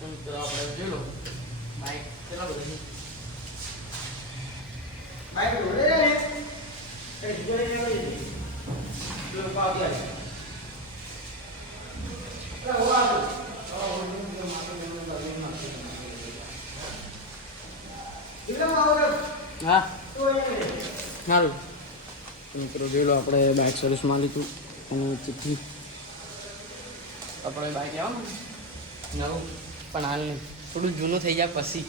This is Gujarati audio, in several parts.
મિત્રો આપણે જોઈ લો બાઈક કેટલા બધા બાઈક રોડે ને એ જોડે લેવાની જો પાવ દે હા સારું મિત્રો જોઈ લો આપણે બાઇક સર્વિસમાં લીધું અને ચિઠ્ઠી આપણે બાઇક આવવાનું નવું પણ હાલ નહીં થોડું જૂનું થઈ જાય પછી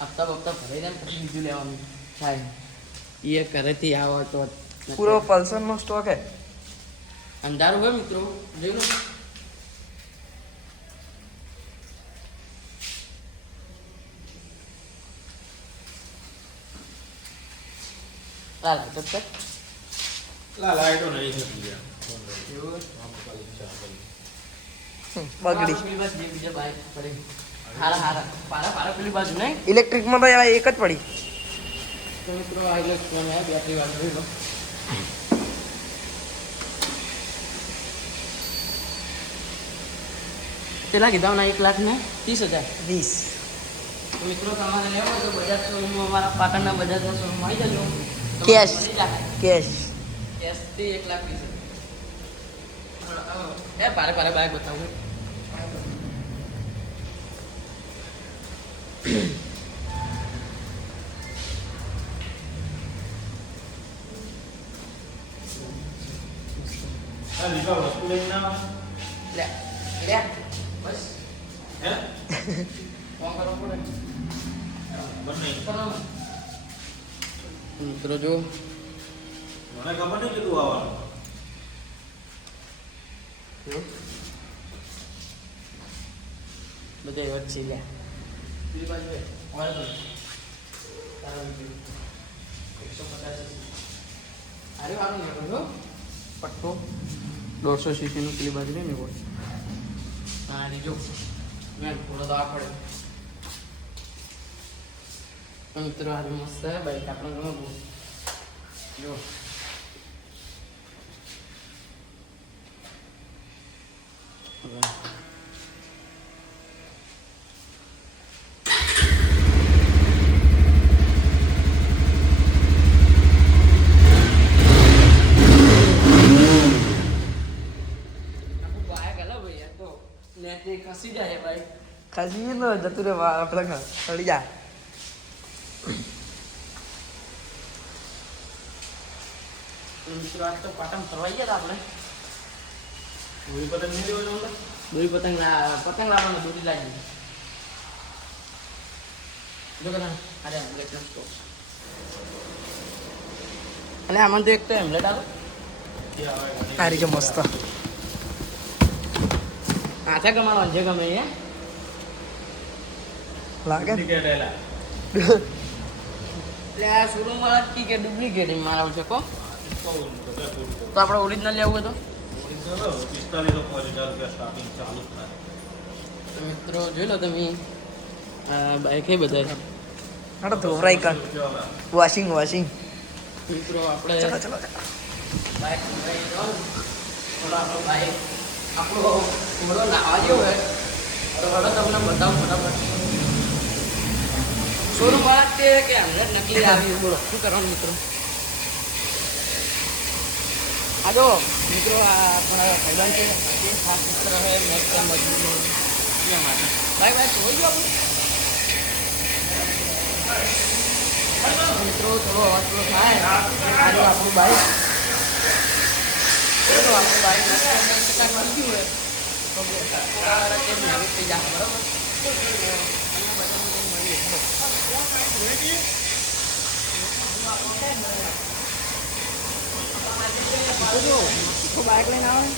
હપ્તા બપ્તા ભરાઈ જાય પછી બીજું લેવાનું થાય એ ઘરેથી આવો તો પૂરો પલ્સરનો સ્ટોક હે અંધારું હોય મિત્રો જોઈ લો લાઈટો નહીં થતી બગડી બીજા બાઇક પડે હારા હારા પારા પેલી બાજુ નહીં ઇલેક્ટ્રિકમાં તો એક જ પડી તો મિત્રો આ ઇલેક્ટ્રોન બેટરી વાળું જોઈ લો કેટલા કીધા ના 1,30,000 તો મિત્રો તમારે લેવો હોય તો બજાજ શોરૂમમાં અમારા પાટણના બજાજ શોરૂમમાં આવી જજો કેશ કેશ કેશથી 1,20,000 એ પારે બાઈક બતાવું વસ્તુ લઈને ના લે બસ હે ફોન કરવો પડે બંને મિત્રો જો મને ખબર નહીં કેટલું આવવાનું બધા એવા જ છે લ્યા પેલી બાજુ ઓઇલ 150 અરે વાળું નહીં કહો પટ્ટો 150 સીસીનું પેલી બાજુ નહીં ને બોલ હા જો મેં થોડો તો આ પડે મિત્રો આજે મસ્ત છે બાઈક આપણે ગમે બહુ જો ખસી જાય ભાઈ ખસી તો જતું રે આપણે ચડી જા મિત્રો આજ તો પાટણ ફરવા ગયા હતા આપણે દોરી પતંગ નહીં લેવાનું દોરી પતંગ લાવવાનું દોરી લાગી જો કે અરે હેમલેટ નતો અને આમાં તો એક તો હેમલેટ આવે આ રીતે મસ્ત હાથે કમાવાનું છે ગમે એ લાગે ને? ટિકિટ એલા એટલે આ શોરૂમ વાળા કી કે ડુપ્લિકેટ મારા છે કો તો આપણે ઓરિજિનલ લેવું હોય તો 45,000 રૂપિયા સ્ટાર્ટિંગ ચાલુ થાય તો મિત્રો જોઈ લો તમે બાઈક એ બધા હાડો ધોવરાઈ કર વોશિંગ મિત્રો આપણે ચલો ચલો બાઈક સંભળાઈ જવાનું થોડો આપણો બાઈક આપણો થોડો નાવા જેવો હોય તો હવે તમને બતાવું ફટાફટ શોરૂમ વાળા તે કે 100 નકલી આવી બોલો શું કરવાનું મિત્રો આ જો મિત્રો આ આપણા ભાઈબંધ છે જે ખાસ મિત્ર છે મેક્સ મજબૂત એ માટે ભાઈ જોઈ ગયો મિત્રો થોડો અવાજ થોડો થાય આજે આપણું બાઈક આપણું બાઈક ગયું હોય તો થઈ જાય બરાબર બાઈક લઈને આવે